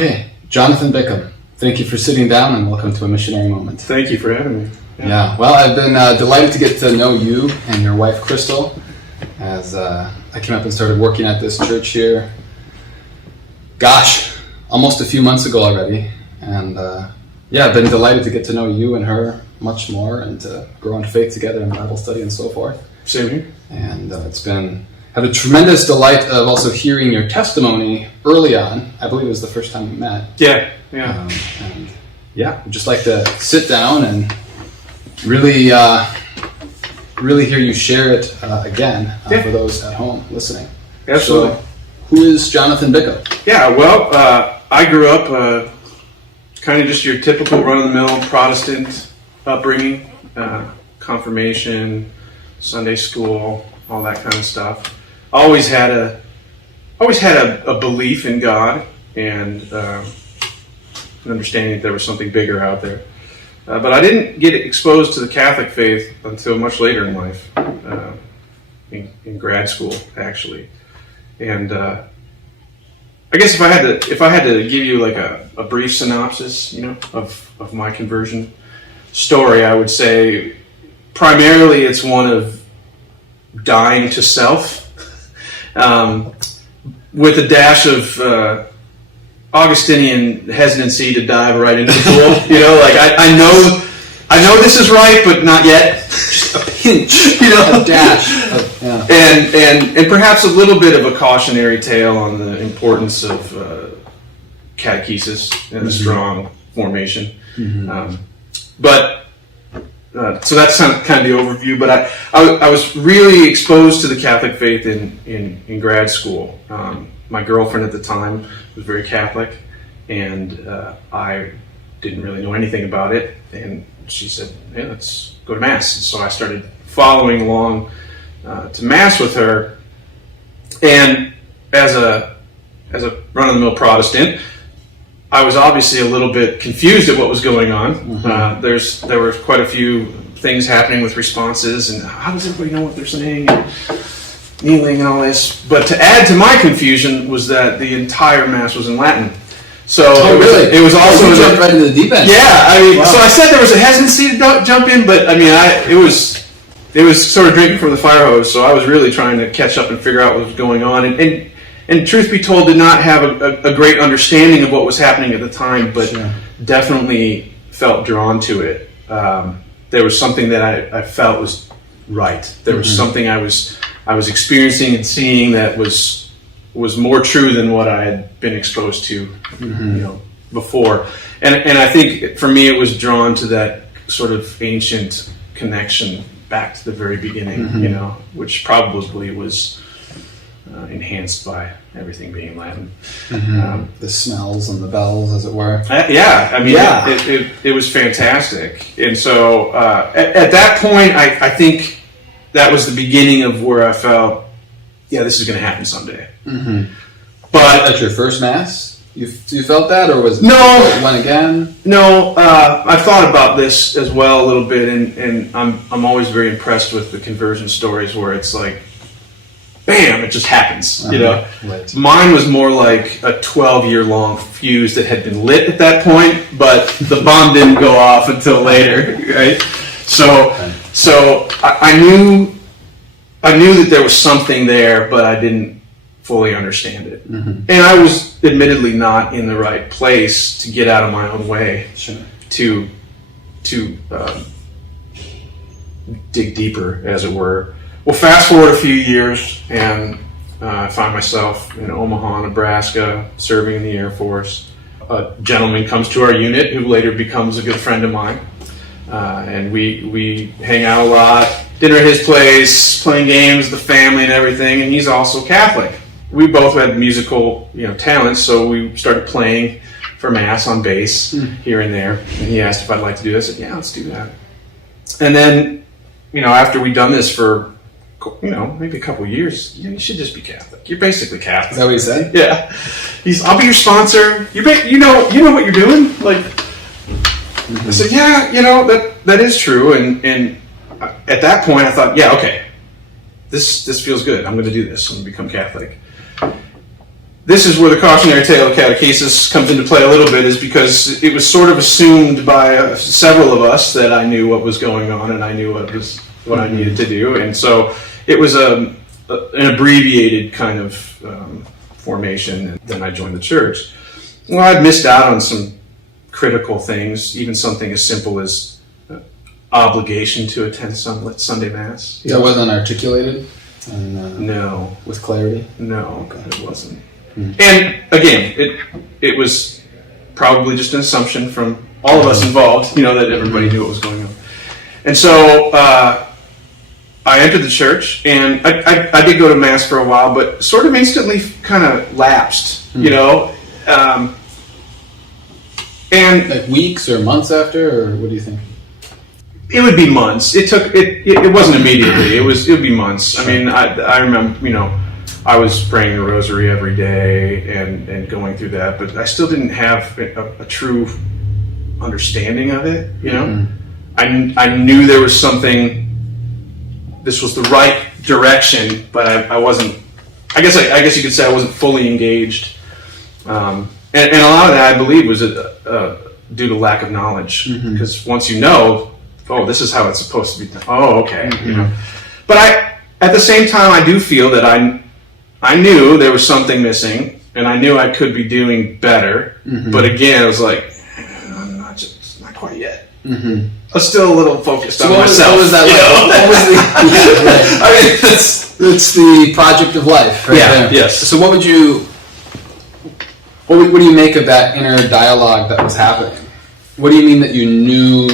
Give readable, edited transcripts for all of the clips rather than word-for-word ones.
Hey, Jonathan Biccum, thank you for sitting down and welcome to A Missionary Moment. Thank you for having me. Yeah, well, I've been delighted to get to know you and your wife, Crystal, as I came up and started working at this church here, almost a few months ago already. And I've been delighted to get to know you and her much more and to grow in faith together in Bible study and so forth. Same here. And had a tremendous delight of also hearing your testimony early on. I believe it was the first time we met. Yeah. I'd just like to sit down and really hear you share it again for those at home listening. Absolutely. So, who is Jonathan Biccum? Yeah, well, I grew up kind of just your typical run-of-the-mill Protestant upbringing, confirmation, Sunday school, all that kind of stuff. Always had a belief in God and an understanding that there was something bigger out there. But I didn't get exposed to the Catholic faith until much later in life, in grad school, actually. And I guess if I had to give you like a brief synopsis, of my conversion story, I would say primarily it's one of dying to self, with a dash of Augustinian hesitancy to dive right into the pool. I know this is right, but not yet. Just a pinch, A dash. And perhaps a little bit of a cautionary tale on the importance of catechesis and a strong formation. Mm-hmm. So that's kind of the overview. But I was really exposed to the Catholic faith in grad school. My girlfriend at the time was very Catholic, and I didn't really know anything about it. And she said, "Hey, let's go to Mass." And so I started following along to Mass with her. And as a run-of-the-mill Protestant, I was obviously a little bit confused at what was going on. Mm-hmm. There were quite a few things happening with responses, and how does everybody know what they're saying, and kneeling and all this. But to add to my confusion was that the entire Mass was in Latin. So it was also you jumped right into the deep end. Yeah, wow. So I said there was a hesitancy to jump in, but it was sort of drinking from the fire hose. So I was really trying to catch up and figure out what was going on, and truth be told, did not have a great understanding of what was happening at the time, but definitely felt drawn to it. There was something that I felt was right. There was something I was experiencing and seeing that was more true than what I had been exposed to, before. And I think for me, it was drawn to that sort of ancient connection back to the very beginning, which probably was enhanced by everything being Latin. The smells and the bells, as it were. It was fantastic. And so at that point, I think that was the beginning of where I felt, this is going to happen someday. Mm-hmm. But at your first Mass, you felt that, or was it one again? No, I've thought about this as well a little bit, and I'm always very impressed with the conversion stories where it's like, bam, it just happens, Right. Mine was more like a 12-year-long fuse that had been lit at that point, but the bomb didn't go off until later, right? So I knew that there was something there, but I didn't fully understand it. Mm-hmm. And I was admittedly not in the right place to get out of my own way to dig deeper, as it were. Well, fast forward a few years, and I find myself in Omaha, Nebraska, serving in the Air Force. A gentleman comes to our unit who later becomes a good friend of mine, and we hang out a lot. Dinner at his place, playing games, the family and everything, and he's also Catholic. We both had musical, talents, so we started playing for Mass on bass here and there. And he asked if I'd like to do this. I said, yeah, let's do that. And then, after we'd done this for maybe a couple of years, you should just be Catholic. You're basically Catholic. Is that what he said? Yeah. I'll be your sponsor. You know what you're doing. Like, I said, that is true. And at that point, I thought, yeah, okay, this feels good. I'm going to do this. I'm going to become Catholic. this is where the cautionary tale of catechesis comes into play a little bit, is because it was sort of assumed by several of us that I knew what was going on and I knew what I needed to do, and so it was an abbreviated kind of formation, and then I joined the church. Well, I'd missed out on some critical things, even something as simple as obligation to attend Sunday Mass. That wasn't articulated? And, no. With clarity? No, it wasn't. And again, it was probably just an assumption from all of us involved, that everybody knew what was going on. And so I entered the church, and I did go to Mass for a while, but sort of instantly kind of lapsed, and like weeks or months after, or what do you think? It would be months. It wasn't immediately. It would be months. I mean, I remember, I was praying the rosary every day and going through that, but I still didn't have a true understanding of it. I knew there was something. This was the right direction, but I wasn't. I guess you could say I wasn't fully engaged. And a lot of that, I believe, was due to lack of knowledge. Because once you know, this is how it's supposed to be done. Oh, okay. But at the same time, I do feel that I knew there was something missing, and I knew I could be doing better. But again, I was like, I'm not quite yet. I was still a little focused on myself. What was that like? I mean, that's the project of life, right? Yeah. Yes. So what do you make of that inner dialogue that was happening? What do you mean that you knew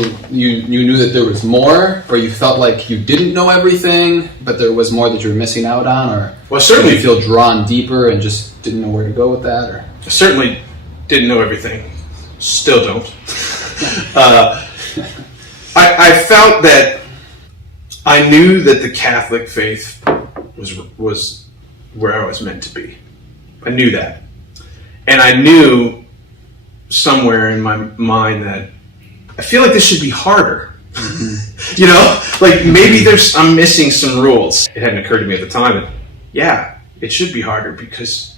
that there was more, or you felt like you didn't know everything, but there was more that you were missing out on, or certainly did you feel drawn deeper and just didn't know where to go with that? Or I certainly didn't know everything. Still don't. I felt that I knew that the Catholic faith was where I was meant to be. I knew that. And I knew somewhere in my mind that I feel like this should be harder. Like maybe I'm missing some rules. It hadn't occurred to me at the time that, it should be harder because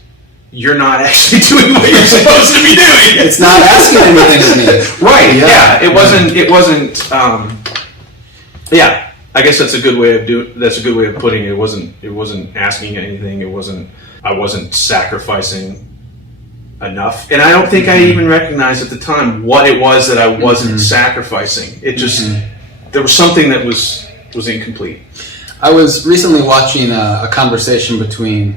you're not actually doing what you're supposed to be doing. It's not asking anything of me. Right, yeah. It wasn't, I guess that's a good way of putting it. It wasn't asking anything. I wasn't sacrificing enough. And I don't think I even recognized at the time what it was that I wasn't sacrificing. It just, there was something that was incomplete. I was recently watching a conversation between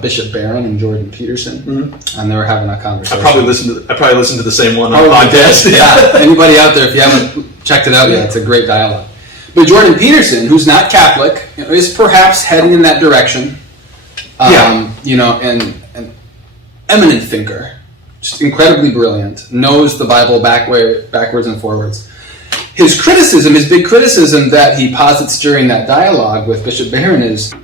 Bishop Barron and Jordan Peterson, and they were having a conversation. I probably listened to the same one on the podcast. Yeah. Anybody out there, if you haven't checked it out yet, it's a great dialogue. But Jordan Peterson, who's not Catholic, is perhaps heading in that direction. And an eminent thinker, just incredibly brilliant, knows the Bible backwards and forwards. His big criticism that he posits during that dialogue with Bishop Barron is,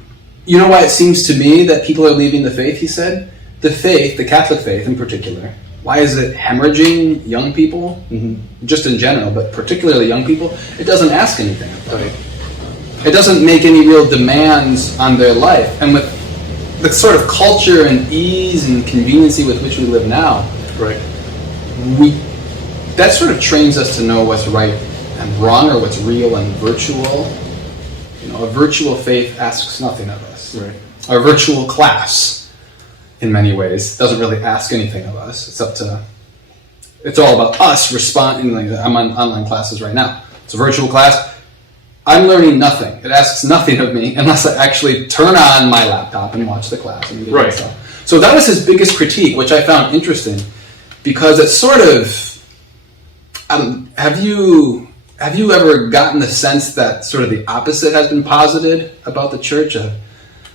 you know why it seems to me that people are leaving the faith, he said? The faith, the Catholic faith in particular, why is it hemorrhaging young people? Just in general, but particularly young people? It doesn't ask anything of them. Right. It doesn't make any real demands on their life. And with the sort of culture and ease and conveniency with which we live now, right, that sort of trains us to know what's right and wrong, or what's real and virtual. A virtual faith asks nothing of us. Right. Our virtual class, in many ways, doesn't really ask anything of us. It's all about us responding. I'm on online classes right now. It's a virtual class. I'm learning nothing. It asks nothing of me unless I actually turn on my laptop and watch the class. And get myself. So that was his biggest critique, which I found interesting, because it's sort of, have you ever gotten the sense that sort of the opposite has been posited about the church?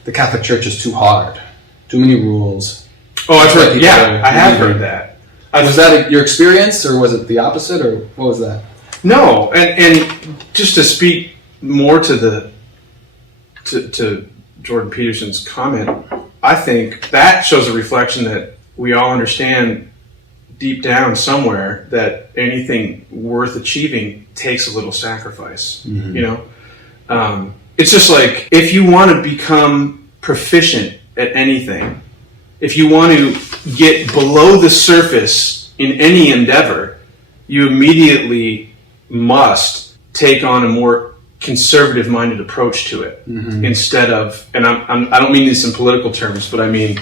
The Catholic Church is too hard, too many rules. Oh, I've heard. Yeah, I have heard that. Was that your experience, or was it the opposite, or what was that? No, and just to speak more to Jordan Peterson's comment, I think that shows a reflection that we all understand deep down somewhere that anything worth achieving takes a little sacrifice. It's just like, if you want to become proficient at anything, if you want to get below the surface in any endeavor, you immediately must take on a more conservative-minded approach to it, instead of, and I don't mean this in political terms, but I mean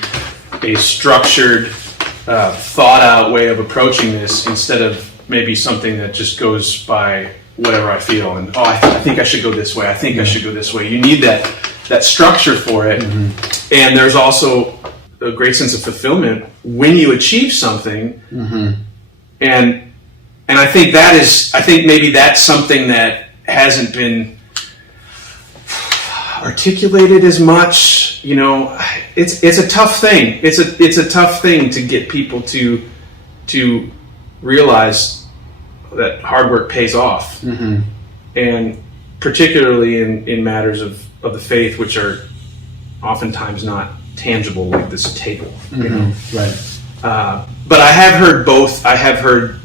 a structured, thought-out way of approaching this, instead of maybe something that just goes by whatever I feel, and I think I should go this way, I think I should go this way. You need that structure for it, and there's also a great sense of fulfillment when you achieve something, and I think maybe that's something that hasn't been articulated as much. You know, it's a tough thing. It's a tough thing to get people to realize that hard work pays off, and particularly in matters of the faith, which are oftentimes not tangible, like this table. You know, right? But I have heard both. I have heard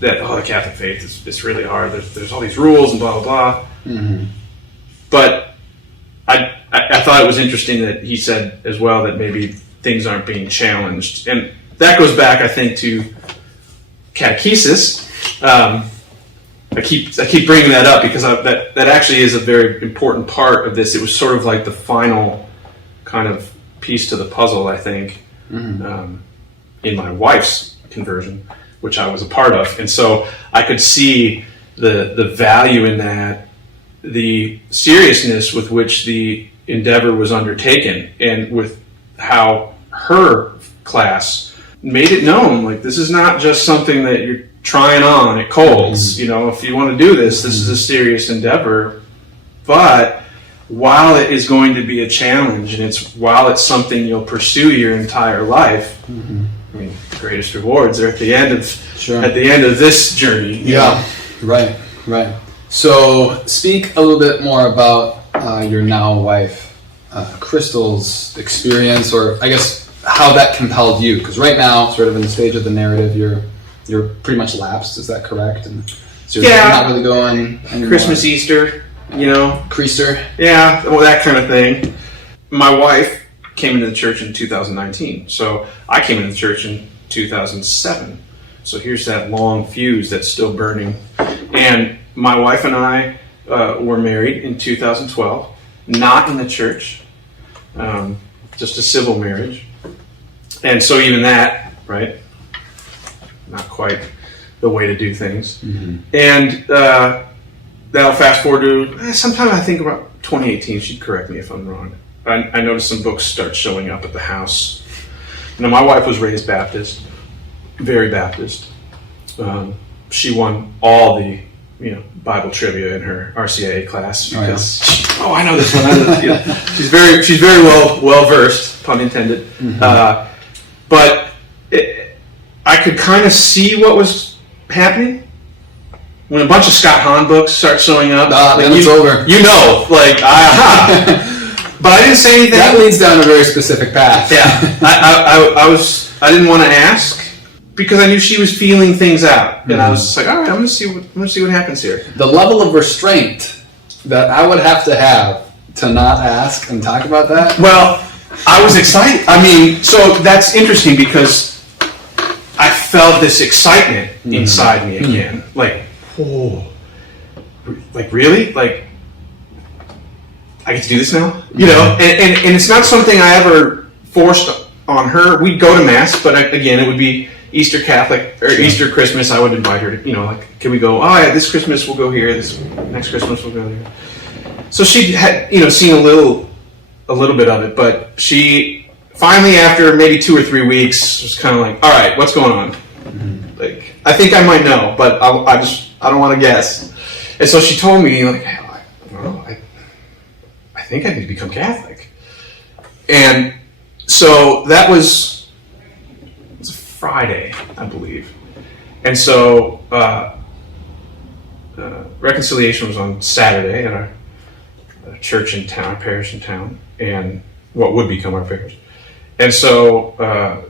that the Catholic faith is really hard. There's all these rules and blah blah blah. But I thought it was interesting that he said as well that maybe things aren't being challenged, and that goes back, I think, to catechesis. I keep bringing that up because that actually is a very important part of this. It was sort of like the final kind of piece to the puzzle, I think, in my wife's conversion, which I was a part of. And so I could see the value in that, the seriousness with which the endeavor was undertaken, and with how her class made it known, like, this is not just something that you're trying on at Coles. You know, if you want to do this is a serious endeavor. But while it is going to be a challenge, and while it's something you'll pursue your entire life, I mean, the greatest rewards are at the end of this journey. Yeah, right. So speak a little bit more about your now wife, Crystal's experience, or I guess how that compelled you. Because right now, sort of in the stage of the narrative, you're pretty much lapsed. Is that correct? And so you're not really going anymore. Christmas, Easter, you know, Creaster. Yeah, well, that kind of thing. My wife came into the church in 2019, so I came into the church in 2007. So here's that long fuse that's still burning. And my wife and I were married in 2012, not in the church, just a civil marriage. And so even that, right, not quite the way to do things. And that'll fast forward to sometime, I think, about 2018. She'd correct me if I'm wrong. I noticed some books start showing up at the house. You know, my wife was raised Baptist, very Baptist. She won all the Bible trivia in her RCIA class because I know this one. She's very well versed, pun intended. But I could kind of see what was happening when a bunch of Scott Hahn books start showing up. Then it's over. You know, like aha. But I didn't say anything. That leads down a very specific path. Yeah, I didn't want to ask because I knew she was feeling things out, and I was just like, all right, I'm gonna see what happens here. The level of restraint that I would have to not ask and talk about that. Well, I was excited. I mean, so that's interesting because I felt this excitement inside me again, like, oh, like really, like. I get to do this now, you know, and it's not something I ever forced on her. We'd go to Mass, but again, it would be Easter Catholic or Easter Christmas. I would invite her to, like, can we go? Oh yeah, this Christmas we'll go here. This next Christmas we'll go there. So she had, seen a little bit of it, but she finally, after maybe 2 or 3 weeks, was kind of like, all right, what's going on? Like, I think I might know, but I don't want to guess. And so she told me, like, I think I need to become Catholic. And so that was a Friday, I believe. And so reconciliation was on Saturday at our church in town, our parish in town, and what would become our parish. And so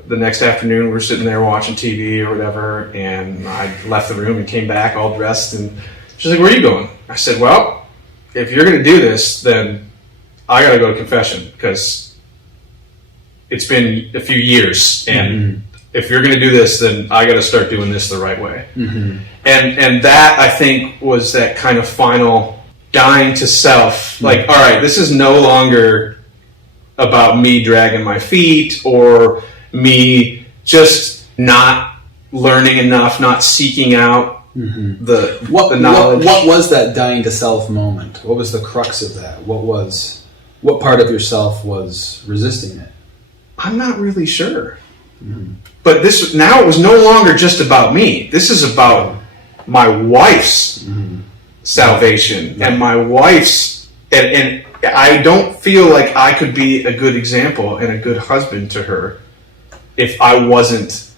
the next afternoon, we're sitting there watching TV or whatever, and I left the room and came back all dressed, and she's like, where are you going? I said, well, if you're going to do this, then I got to go to confession, because it's been a few years, and if you're going to do this, then I got to start doing this the right way. And that, I think, was that kind of final dying to self. Like, all right, this is no longer about me dragging my feet or me just not learning enough, not seeking out the knowledge. What was that dying to self moment? What was the crux of that? What part of yourself was resisting it? I'm not really sure. But now it was no longer just about me. This is about my wife's salvation and my wife's, and I don't feel like I could be a good example and a good husband to her if I wasn't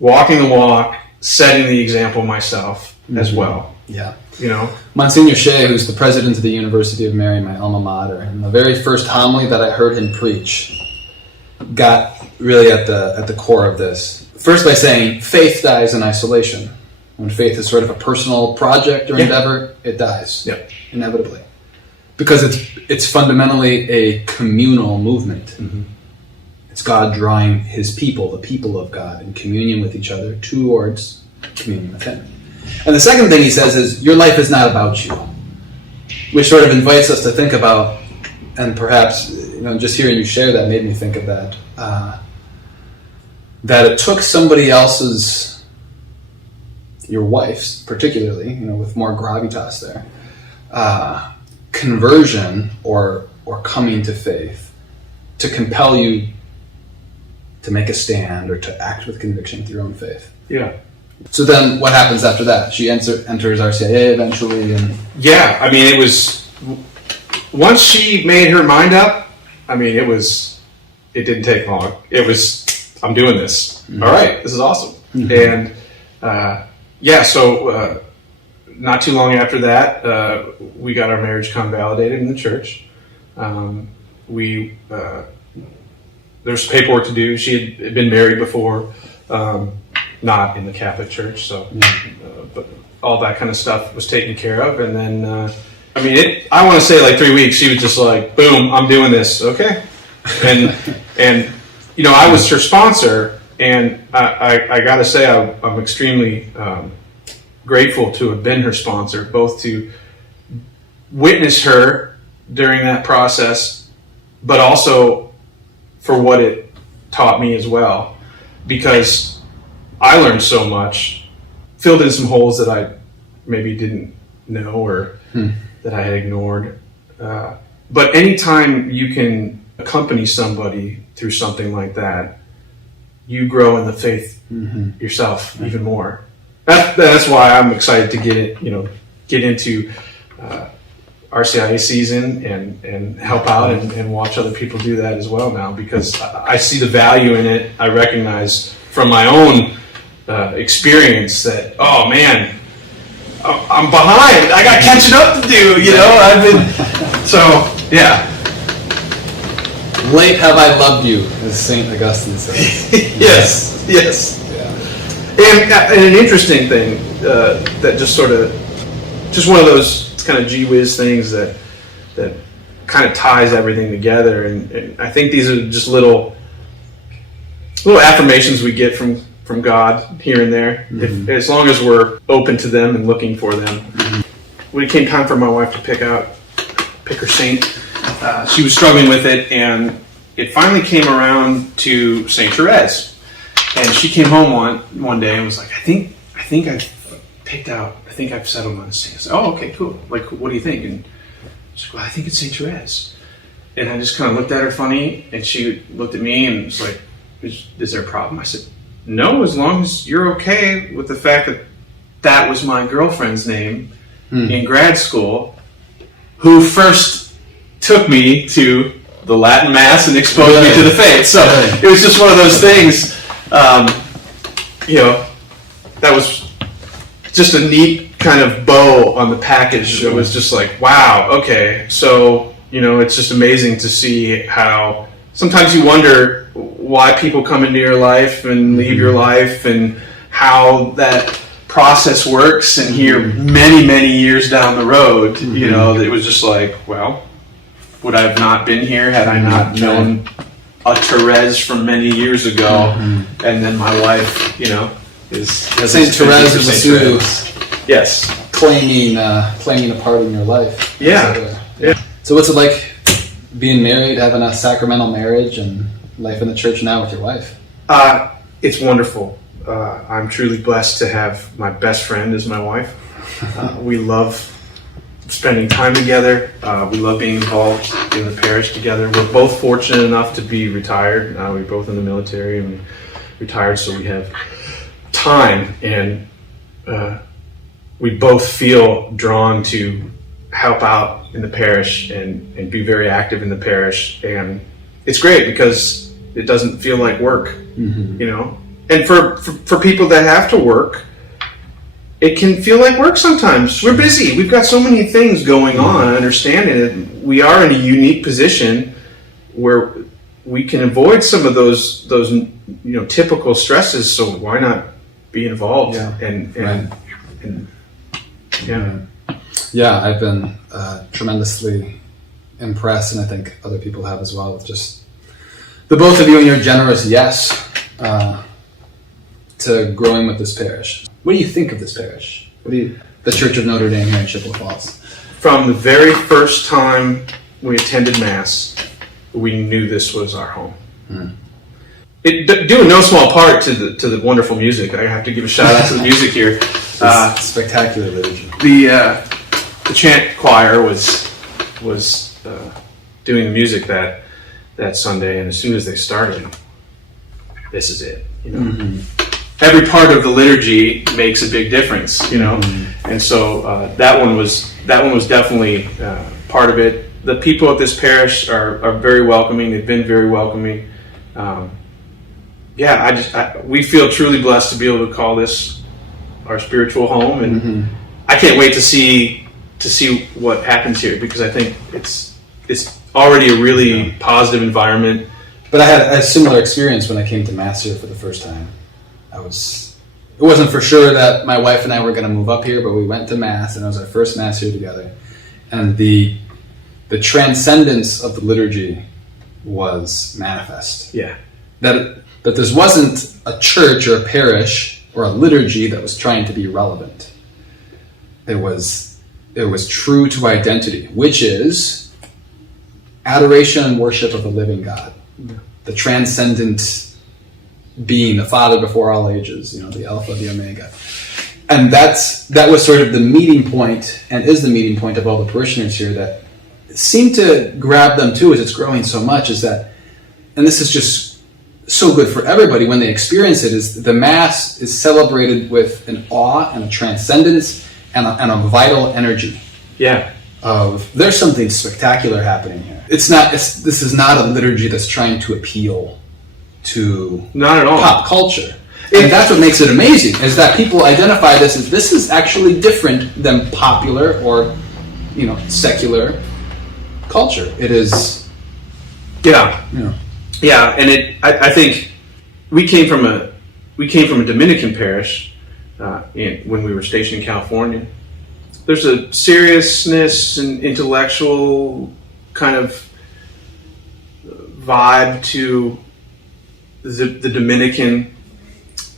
walking the walk, setting the example myself as well. Yeah. You know? Monsignor Shea, who's the president of the University of Mary, my alma mater, and the very first homily that I heard him preach got really at the core of this. First by saying, faith dies in isolation. When faith is sort of a personal project or endeavor, it dies, inevitably. Because it's fundamentally a communal movement. It's God drawing his people, the people of God, in communion with each other towards communion with him. And the second thing he says is, your life is not about you. Which sort of invites us to think about, and perhaps, just hearing you share that made me think of that, that it took somebody else's, your wife's particularly, with more gravitas there, conversion or coming to faith to compel you to make a stand or to act with conviction with your own faith. Yeah. So then what happens after that? She enters RCIA eventually. Yeah, I mean, it was, once she made her mind up, I mean, it didn't take long. It was, I'm doing this. All right, this is awesome. And so not too long after that, we got our marriage convalidated in the church. There was paperwork to do. She had been married before, not in the Catholic Church, so but all that kind of stuff was taken care of. And then, I want to say like 3 weeks, she was just like, boom, I'm doing this, okay? And I was her sponsor, and I got to say I'm extremely grateful to have been her sponsor, both to witness her during that process, but also for what it taught me as well, because I learned so much, filled in some holes that I maybe didn't know or that I had ignored. But anytime you can accompany somebody through something like that, you grow in the faith yourself even more. That's why I'm excited to get into RCIA season and help out and watch other people do that as well now, because I see the value in it. I recognize from my own experience that, oh man, I'm behind. I got catching up to do, I've been, so yeah. Late have I loved you, as St. Augustine says. Yes. Yeah. And an interesting thing that just one of those kind of gee whiz things that kind of ties everything together, and I think these are just little affirmations we get from God here and there, as long as we're open to them and looking for them. When it came time for my wife to pick her saint, she was struggling with it, and it finally came around to Saint Therese. And she came home one day and was like, I think I've settled on a saint. I said, oh, okay, cool. Like, what do you think? And she's like, well, I think it's Saint Therese. And I just kind of looked at her funny, and she looked at me and was like, is there a problem? I said, no, as long as you're okay with the fact that was my girlfriend's name in grad school, who first took me to the Latin Mass and exposed me to the faith. So it was just one of those things, that was just a neat kind of bow on the package. It was just like, wow, okay. So, it's just amazing to see how sometimes you wonder why people come into your life and leave your life and how that process works. And here, many, many years down the road, it was just like, well, would I have not been here had I not known a Therese from many years ago, and then my wife, is Saint Therese of Lisieux. Yes, claiming a part in your life. Yeah. So what's it like being married, having a sacramental marriage, and life in the church now with your wife? It's wonderful. I'm truly blessed to have my best friend as my wife. We love spending time together. We love being involved in the parish together. We're both fortunate enough to be retired. We're both in the military and retired, so we have time, and we both feel drawn to help out in the parish and be very active in the parish. And it's great because it doesn't feel like work, And for people that have to work, it can feel like work sometimes. We're busy. We've got so many things going on. I understand it. We are in a unique position where we can avoid some of those typical stresses. So why not be involved? Yeah, I've been tremendously impressed, and I think other people have as well, with just the both of you and your generous yes to growing with this parish. What do you think of this parish? The Church of Notre Dame here in Chippewa Falls? From the very first time we attended Mass, we knew this was our home. Due in no small part to the wonderful music. I have to give a shout out to the music here. Spectacular liturgy. The chant choir was doing the music that Sunday, and as soon as they started, this is it. Every part of the liturgy makes a big difference, and so that one was definitely part of it. The people at this parish are very welcoming. They've been very welcoming. We feel truly blessed to be able to call this our spiritual home, and I can't wait to see what happens here, because I think it's already a really positive environment. But I had a similar experience when I came to Mass here for the first time. It wasn't for sure that my wife and I were going to move up here, but we went to Mass, and it was our first Mass here together. And the transcendence of the liturgy was manifest. Yeah. That this wasn't a church or a parish or a liturgy that was trying to be relevant. It was true to identity, which is adoration and worship of the living God, the transcendent being, the Father before all ages, the Alpha, the Omega. And that was sort of the meeting point, and is the meeting point of all the parishioners here, that seemed to grab them too as it's growing so much, is that, and this is just so good for everybody when they experience it, is the Mass is celebrated with an awe and a transcendence and a vital energy. Yeah. Of there's something spectacular happening here. This is not a liturgy that's trying to appeal to not at all pop culture. And that's what makes it amazing, is that people identify this is actually different than popular or secular culture. It is Yeah, and I think we came from a Dominican parish when we were stationed in California. There's a seriousness and intellectual kind of vibe to the Dominican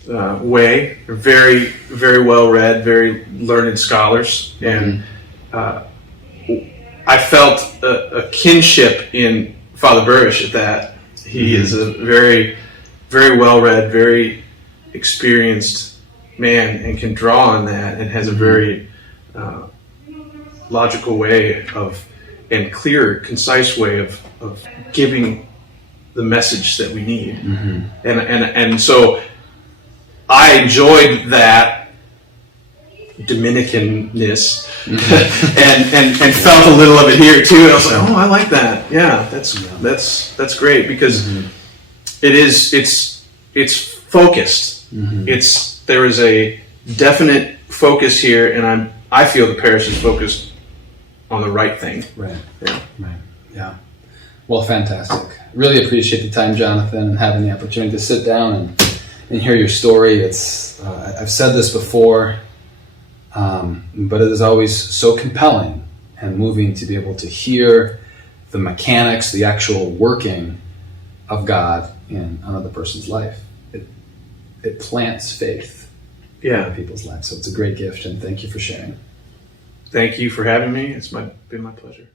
way. They're very, very well read, very learned scholars, and I felt a kinship in Father Burrish at that. He is a very, very well read, very experienced man, and can draw on that, and has a very logical way and clear, concise way of giving the message that we need. And so I enjoyed that Dominicanness and felt a little of it here too. And I was like, oh, I like that. Yeah, that's great, because it's focused. There is a definite focus here, and I feel the parish is focused on the right thing. Right. Yeah. Well, fantastic. Really appreciate the time, Jonathan, and having the opportunity to sit down and hear your story. It's I've said this before, but it is always so compelling and moving to be able to hear the mechanics, the actual working of God in another person's life. It plants faith in people's lives. So it's a great gift, and thank you for sharing. Thank you for having me. It's been my pleasure.